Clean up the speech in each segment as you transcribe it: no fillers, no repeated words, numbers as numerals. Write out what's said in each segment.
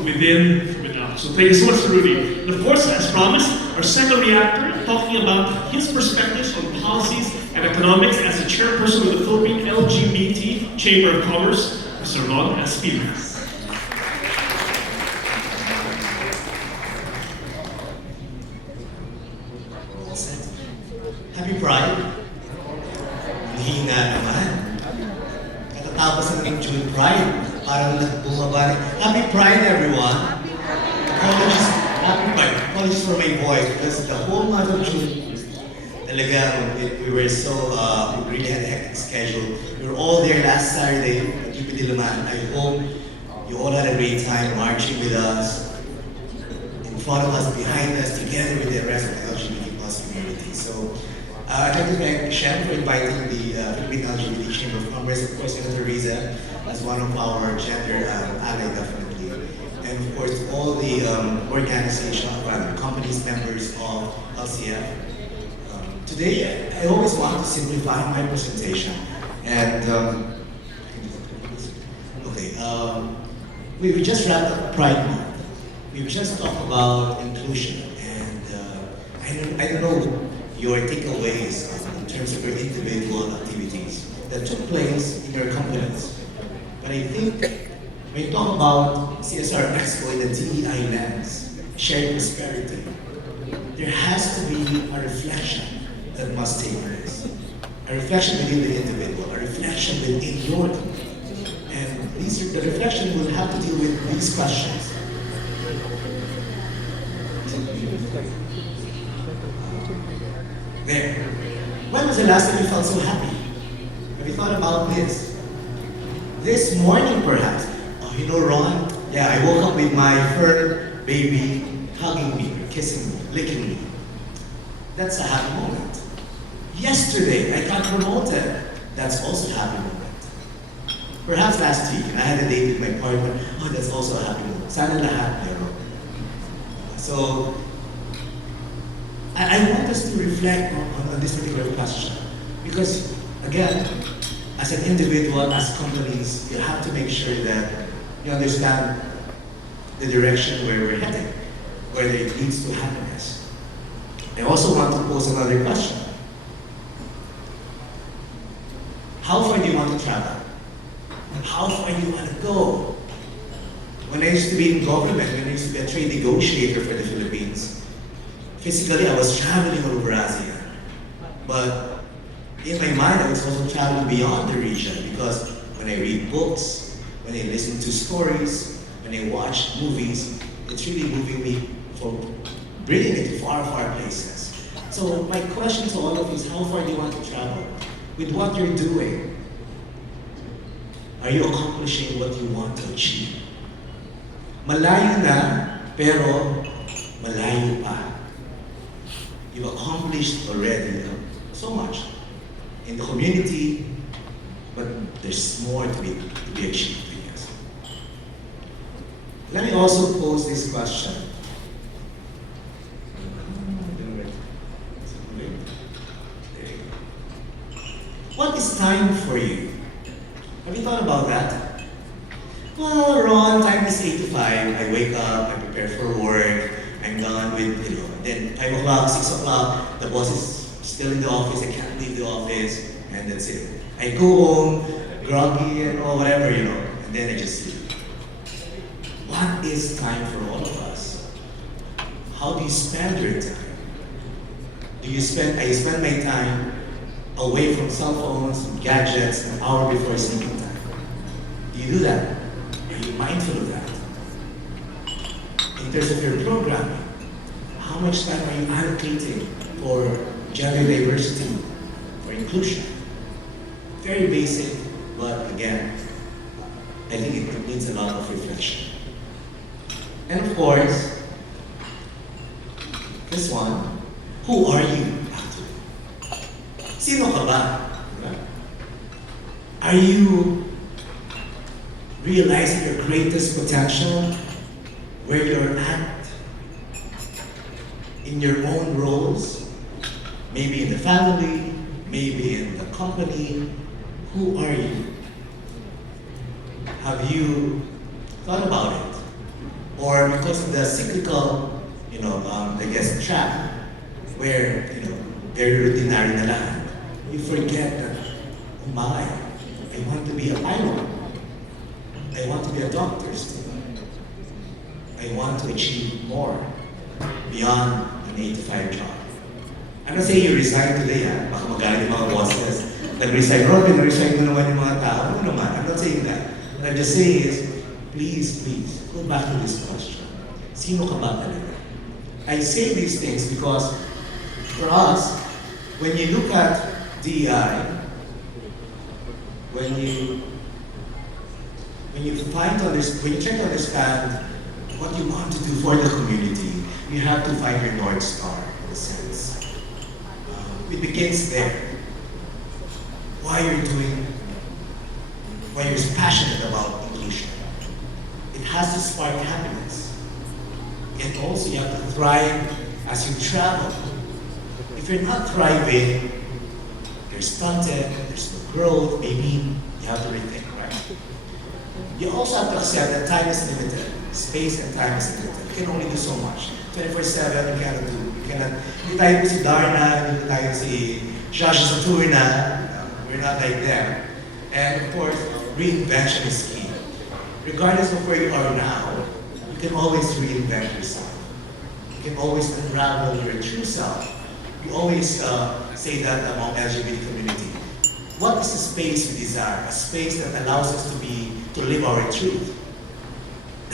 from within, from without. So thank you so much, Rudy. And of course, as promised, our second reactor talking about his perspectives on policies and economics as the chairperson of the Philippine LGBT Chamber of Commerce, Mr. Ron Espinas. Happy Pride. Hina naman. Katatapos ng June Pride. Parang bumaba. Happy Pride, everyone. Apologies, happy Pride. Apologies for my voice because the whole month of June, talagang we were so, we really had a hectic schedule. We were all there last Saturday at UP Diliman. I hope you all had a great time marching with us, in front of us, behind us, together with the rest of the LGBT plus community. So, I'd like to thank Shem for inviting the Philippine LGBT Chamber of Commerce, of course, Senator Riza, as one of our gender ally, definitely. And of course, all the organizations, companies, members of LCF. Today, I always want to simplify my presentation. And, we just wrapped up Pride Month. We just talked about inclusion. And I don't know your takeaways in terms of your individual activities that took place in your companies. But I think when you talk about CSR Expo in the DEI lens, shared prosperity, there has to be a reflection that must take place. A reflection within the individual, a reflection within your company. And the reflection will have to deal with these questions. There. When was the last time you felt so happy? Have you thought about this? This morning, perhaps. Oh, you know, Ron? Yeah, I woke up with my fur baby hugging me, kissing me, licking me. That's a happy moment. Yesterday, I got promoted. That's also a happy moment. Perhaps last week, I had a date with my partner. Oh, that's also a happy moment. Sana lahat meron. So, I want us to reflect on this particular question. Because, again, as an individual, as companies, you have to make sure that you understand the direction where we're heading, whether it leads to happiness. I also want to pose another question. How far do you want to travel? How far do you want to go? When I used to be in government, when I used to be a trade negotiator for the Philippines, physically, I was traveling all over ASEAN. But in my mind, I was also traveling beyond the region because when I read books, when I listen to stories, when I watch movies, it's really moving me bringing me to far, far places. So my question to all of you is, how far do you want to travel? With what you're doing, are you accomplishing what you want to achieve? Malayo na, pero malayo pa. You've accomplished already so much in the community, but there's more to be achieved, I guess. Let me also pose this question. What is time for you? Have you thought about that? Well, Ron, time is 8 to 5. I wake up, I prepare for work, I'm done with, then 5 o'clock, 6 o'clock, the boss is still in the office, I can't leave the office, and that's it. I go home, groggy and all, whatever, and then I just sleep. What is time for all of us? How do you spend your time? I spend my time away from cell phones, gadgets, an hour before sleeping time. Do you do that? Are you mindful of that? In terms of your programming, how much time are you allocating for gender diversity, for inclusion? Very basic, but again, I think it needs a lot of reflection. And of course, this one, who are you actually? Sino ka ba? Are you realizing your greatest potential, where you're at, in your own roles, maybe in the family, maybe in the company? Who are you? Have you thought about it? or because of the cyclical, I guess, trap, where, very routinary na lahat, you forget that, oh my, I want to be a pilot. I want to be a doctor still. I want to achieve more beyond an 8 to 5 job. I'm not saying you resign today, ha? Baka magalit yung mga bosses. Nag-resign, Robin, na-resign mo naman yung mga tao. Ano naman? I'm not saying that. What I'm just saying is, please, go back to this question. Sino ka ba talaga? I say these things because, for us, when you look at DEI, when you try to understand what you want to do for the community, you have to find your North Star, in a sense. It begins there. Why you're passionate about inclusion. It has to spark happiness. And also you have to thrive as you travel. If you're not thriving, you're stunted, there's no growth, maybe you have to rethink, right? You also have to accept that time is limited. Space and time is limited. You can only do so much. 24/7, you cannot do. Hindi tayo po si Darna, hindi tayo si Josh Saturna. We're not like them. And of course, reinvention is key. Regardless of where you are now, you can always reinvent yourself. You can always unravel your true self. We always say that among LGBT community. What is the space we desire? A space that allows us to live our truth.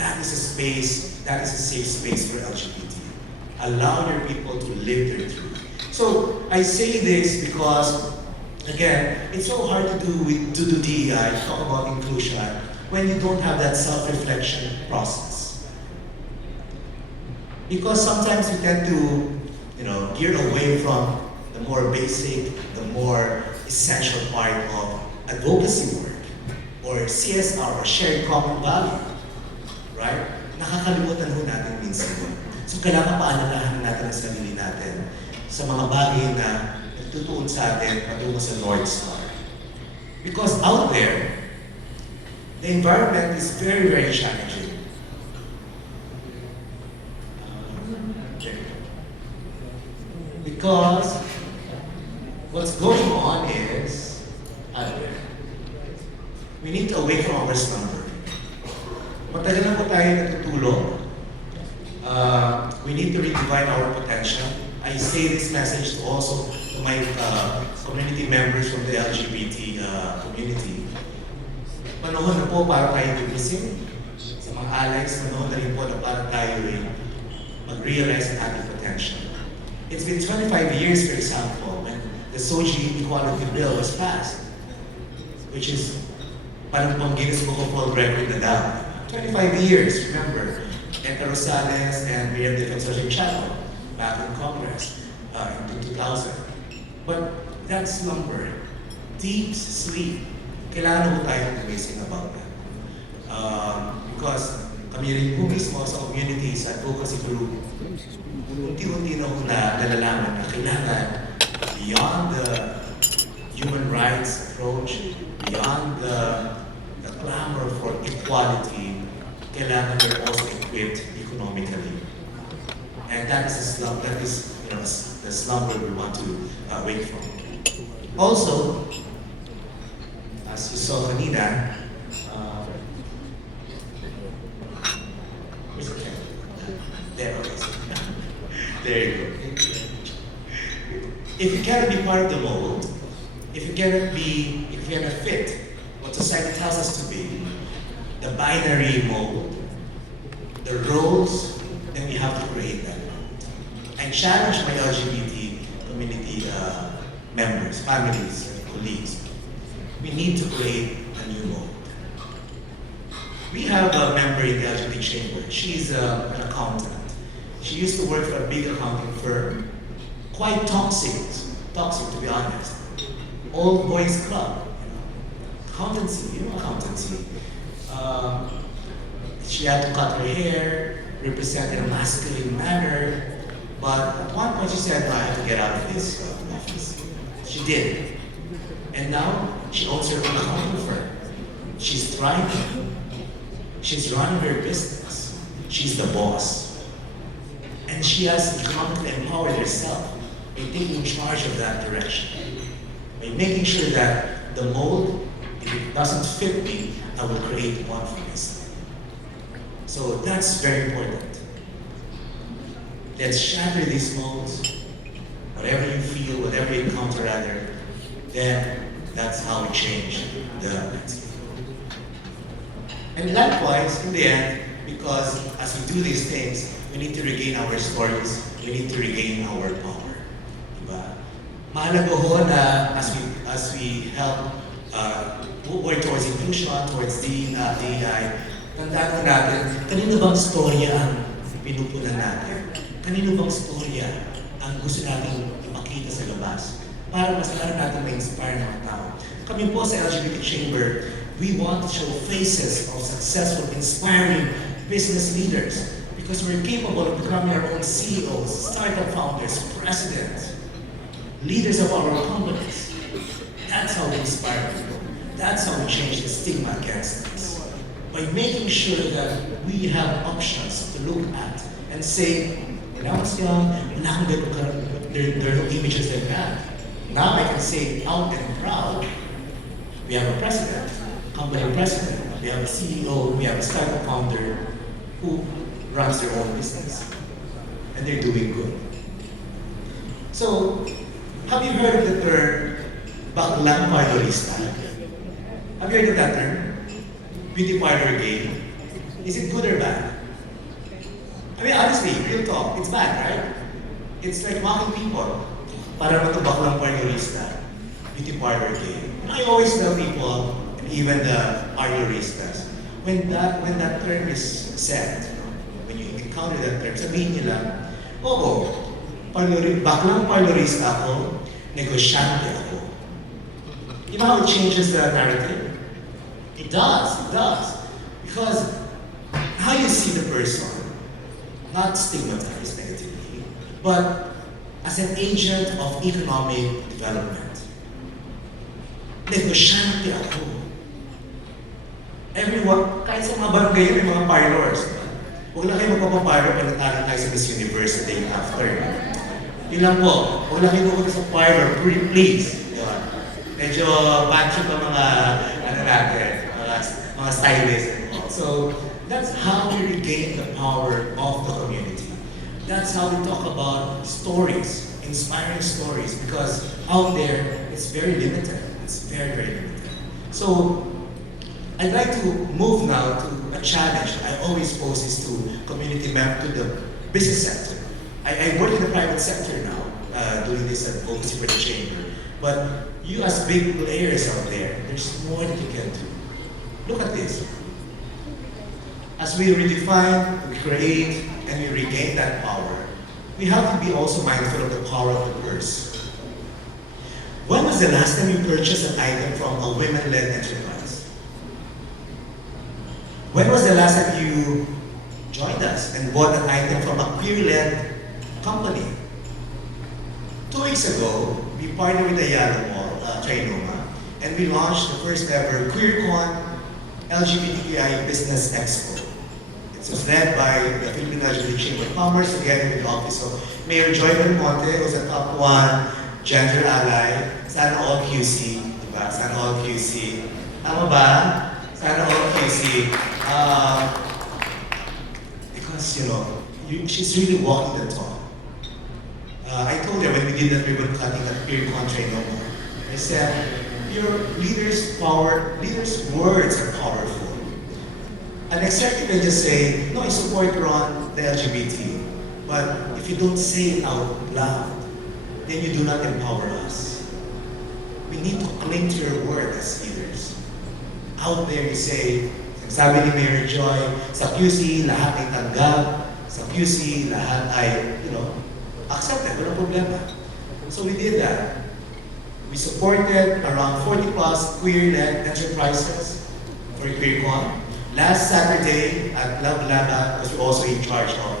That is a space, that is a safe space for LGBT. Allow your people to live their truth. So I say this because, again, it's so hard to do DEI, talk about inclusion, when you don't have that self-reflection process. Because sometimes we tend to, gear away from the more basic, the more essential part of advocacy work, or CSR, or shared common value, right? Nakakalimutan ho natin minsan yun. So kailangan paalalahan natin ang sarili natin sa mga bagay na nagtutuon sa atin patungo sa North Star. Because out there, the environment is very, very challenging. Because what's going on is, we need to awaken our slumber. Matagal na po tayo natutulog. We need to redefine our potential. I say this message to my community members from the LGBT community. Panahon na po para tayo gumising. Sa mga allies, panahon na rin po na para tayo mag-realize ang ating potential. It's been 25 years, for example, when the SOGI Equality Bill was passed, which is parang pang Guinness Book of World Record na daw. 25 years, remember? Etta Rosales and Miriam Defensor Chato back in Congress in 2000. But that slumber, deep sleep, kailangan po tayong gumising about that. Because kami rin po mismo sa community, sa advocacy group, unti-unti na po nalalaman na kailangan beyond the human rights approach, beyond the clamor for equality, kailangan we're also equipped economically. And that is the slumber we want to wake from. Also, as you saw kanina, where's the camera? There it is. There you go. If you cannot be part of the mold, if you cannot fit what society tells us to be, the binary mold, the roles, then we have to create that mold. And challenge my LGBT community members, families, colleagues. We need to create a new mold. We have a member in the LGBT chamber. She's an accountant. She used to work for a big accounting firm. Quite toxic to be honest. Old boys club, accountancy, accountancy. She had to cut her hair, represent in a masculine manner. But at one point she said, no, I have to get out of this office. She did. And now she owns her own accounting firm. She's thriving. She's running her business. she's the boss. And she has economically empowered herself by taking charge of that direction. By making sure that the mold, if it doesn't fit me, I will create one for myself. So that's very important. Let's shatter these molds. Whatever you feel, whatever you encounter rather, then that's how we change the landscape. And likewise, in the end, because as we do these things, we need to regain our stories, we need to regain our power. Diba? Mahalaga ho na as we help work towards inclusion, towards DEI, tandaan ko natin, kanino bang storya ang pinupunan natin? Kanino bang storya ang gusto natin ipakita sa labas? Para mas lalo natin ma-inspire ng tao. Kami po sa LGBT Chamber, we want to show faces of successful, inspiring business leaders because we're capable of becoming our own CEOs, startup founders, presidents, leaders of our own companies. That's how we inspire people. That's how we change the stigma against us. By making sure that we have options to look at and say, when I was young, there are no images like that. Now I can say out and proud, we have a president, company president, we have a CEO, we have a startup founder who runs their own business. And they're doing good. So, have you heard of the term baklang parlorista? Have you heard of that term? Beauty parlor game? Is it good or bad? I mean, honestly, real talk, it's bad, right? It's like mocking people. Para naman ito baklang parlorista, beauty parlor game. And I always tell people, and even the parloristas, when that term is said, when you encounter that term, sabihin nila, oo, baklang parlorista ako, negosyante ako. You know how it changes the narrative? It does. Because how you see the person, not stigmatized negatively, but as an agent of economic development. Negosyante ako. Everyone, kahit sa mga barangay, may mga parlors. Huwag lang kayo magpapaparlor pag natalo tayo sa Miss Universe the day after. Yun lang po. Huwag lang kayo pumunta sa parlor, please. Diba? Medyo bad trip ang mga, mga stylists. So, that's how we regain the power of the community. That's how we talk about stories, inspiring stories, because out there, it's very limited. It's very, very limited. So, I'd like to move now to a challenge I always pose is to community members, to the business sector. I work in the private sector now, doing this advocacy for the chamber. But you as big players out there, there's more that you can do. Look at this. As we redefine, we create, and we regain that power, we have to be also mindful of the power of the purse. When was the last time you purchased an item from a women-led enterprise? When was the last time you joined us and bought an item from a queer-led company? 2 weeks ago, we partnered with Ayala Mall, Trinoma, and we launched the first ever QueerCon LGBTQI Business Expo. It was led by the Philippine LGBT Chamber of Commerce, together with the Office of Mayor Joy Belmonte, who's a top 1 gender ally. Sana all QC, diba? Sana all QC. Tama ba? Sana all QC. Because, she's really walking the talk. I told her when we did that ribbon cutting at QueerCon Trinoma, I said, your leaders' words are powerful. An executive can just say, no, I support Ron, the LGBT. But if you don't say it out loud, then you do not empower us. We need to cling to your word as leaders. Out there you say, sabi ni Mayor Joy, sa QC, lahat ay tanggap. Sa QC, lahat ay, accepted, walang problema. So we did that. We supported around 40 plus queer-led enterprises for QueerCon. Last Saturday at Love Laba, because we're also in charge of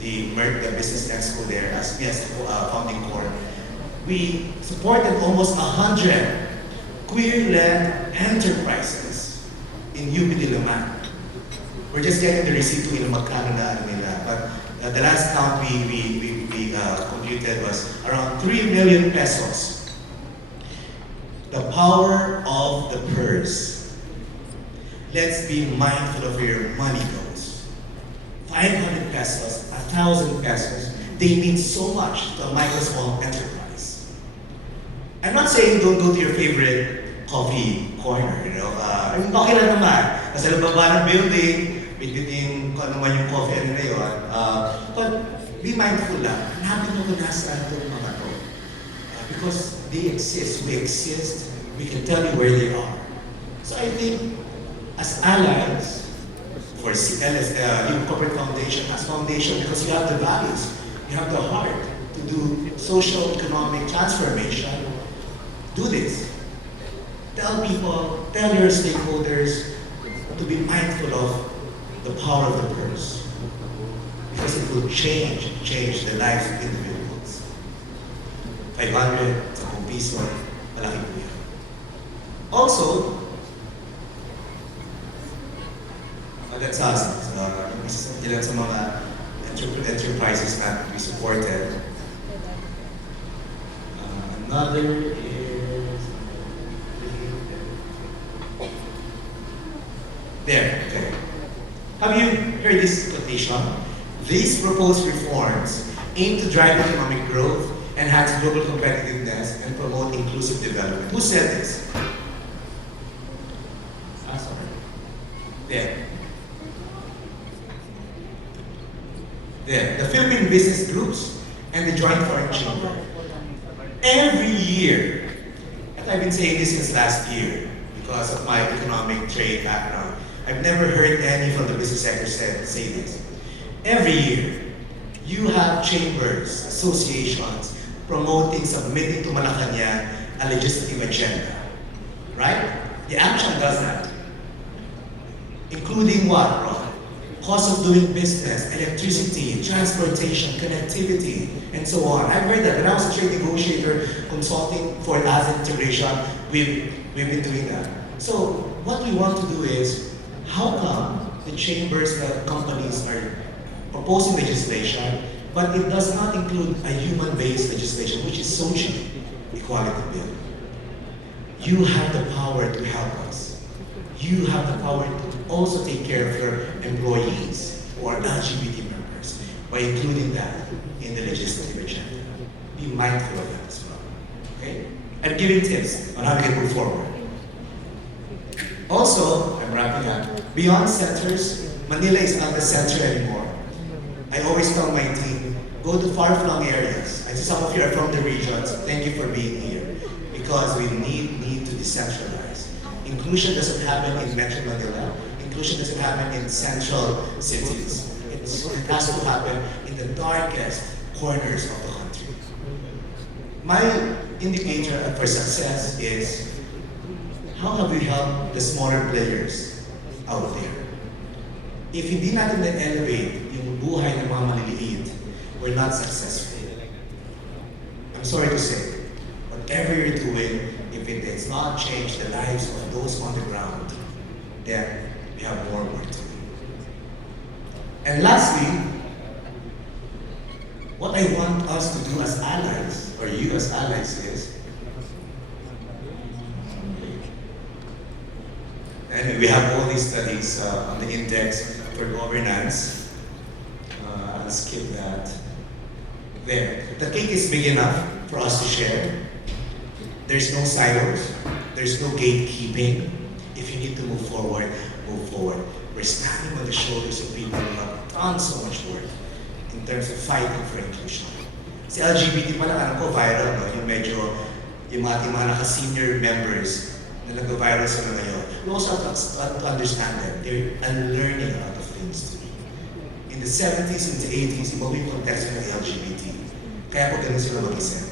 the Business Expo there as the founding core. We supported almost 100 queer-led enterprises in UP Diliman. We're just getting the receipt kung ilang magkano na ano nila. But the last count we computed was around 3 million pesos. The power of the purse. Let's be mindful of where your money goes. 500 pesos, 1,000 pesos, they mean so much to a micro small enterprise. I'm not saying don't go to your favorite coffee corner, you know. Okay lang naman. Nasa lababa ng building, bitbitin kung ano man yung coffee ano na yun. But be mindful lang. Hanapin mo kung nasaan itong mga to. Because they exist, we exist, we can tell you where they are. So I think, as allies, for CLS, yung corporate foundation, as foundation, because you have the values, you have the heart to do social economic transformation, do this. Tell people, tell your stakeholders to be mindful of the power of the purse. Because it will change the lives of individuals. 500, 10 piso, malaki po yan. Also, that's us. Ilan sa mga enterprises na we supported. Another is... There, okay. Have you heard this quotation? These proposed reforms aim to drive economic growth, enhance global competitiveness, and promote inclusive development. Who said this? Sorry. There. There. The Philippine Business Groups and the Joint Foreign Chamber. Every year, and I've been saying this since last year because of my economic trade background, I've never heard any from the business sector say this. Every year, you have chambers, associations, promoting, submitting to Malacanang a legislative agenda. Right? The action does that. Including what, Ron? Cost of doing business, electricity, transportation, connectivity, and so on. I've heard that. When I was a trade negotiator consulting for asset integration, we've been doing that. So what we want to do is, how come the chambers, the companies are proposing legislation, but it does not include a human-based legislation, which is social equality bill? You have the power to help us. You have the power to also take care of your employees who are LGBT members by including that in the legislative agenda. Be mindful of that as well. Okay? And giving tips on how we can move forward. Also, I'm wrapping up. Beyond centers, Manila is not the center anymore. I always tell my team, go to far-flung areas. I see some of you are from the regions. Thank you for being here. Because we need to decentralize. Inclusion doesn't happen in Metro Manila. Inclusion doesn't happen in central cities. It has to happen in the darkest corners of the country. My indicator for success is, how have we helped the smaller players out there? If hindi natin na-elevate yung buhay ng mga maliliit, we're not successful. I'm sorry to say, whatever you're doing, if it does not change the lives of those on the ground, then we have more work to do. And lastly, what I want us to do as allies, or you as allies, is, and we have all these studies on the index for governance. I'll skip that. There. The cake is big enough for us to share. There's no silos. There's no gatekeeping. If you need to move forward, move forward. We're standing on the shoulders of people who have done so much work in terms of fighting for inclusion. Si LGBT pala, alam ko, viral, no? Yung mga naka-senior members na nag-viral sila ngayon. We also have to understand that they're unlearning a lot of things too. In the 70s and the 80s, iba yung context ng LGBT. Kaya po ganun sila mag-isip.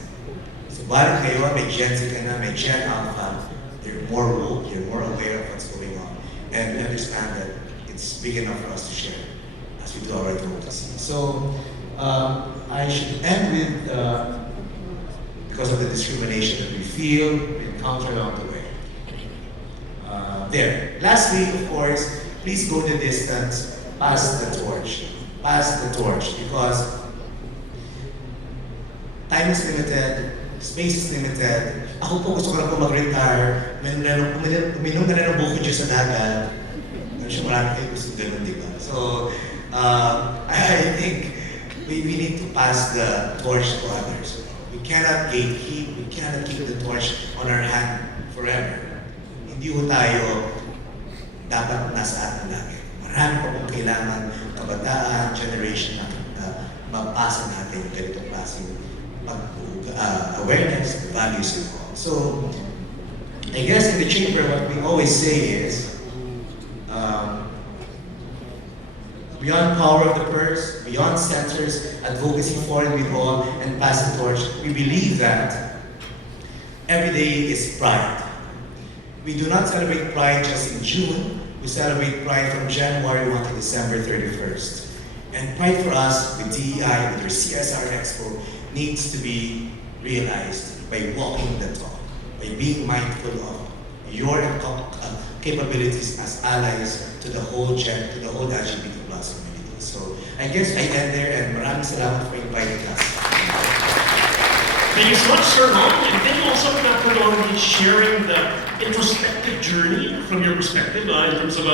So balik ngayon, may Gen Z ka na, may Gen Alpha, they're more woke, you're more aware of what's going on. And we understand that it's big enough for us to share as we do our advocacy. So I should end with, because of the discrimination that we feel, we encounter along the way. There. Lastly, of course, please go the distance pass the torch. Pass the torch because time is limited, space is limited. Ako po gusto ko lang po mag-retire, uminom na rin ng buko dyan sa dagat. I'm sure marami kayo gusto ganun, di ba? So, I think we need to pass the torch to others. We cannot gatekeep, we cannot keep the torch on our hand forever. Hindi ho tayo dapat nasa atin lagi. Marami pa pong kailangan kabataan, generation na mapasa natin yung ganitong klaseng awareness, values and all. So, I guess in the chamber, what we always say is, beyond power of the purse, beyond centers, advocacy for and with all, and pass the torch, we believe that every day is Pride. We do not celebrate Pride just in June, we celebrate Pride from January 1 to December 31st. And Pride for us, with DEI, with your CSR Expo, needs to be realized by walking the talk, by being mindful of your capabilities as allies to the whole LGBT plus community. So I guess I end there and maraming salamat for inviting us. Thank you so much, Sir Ron, and thank you also, Dr. Ron, for sharing the introspective journey from your perspective in terms of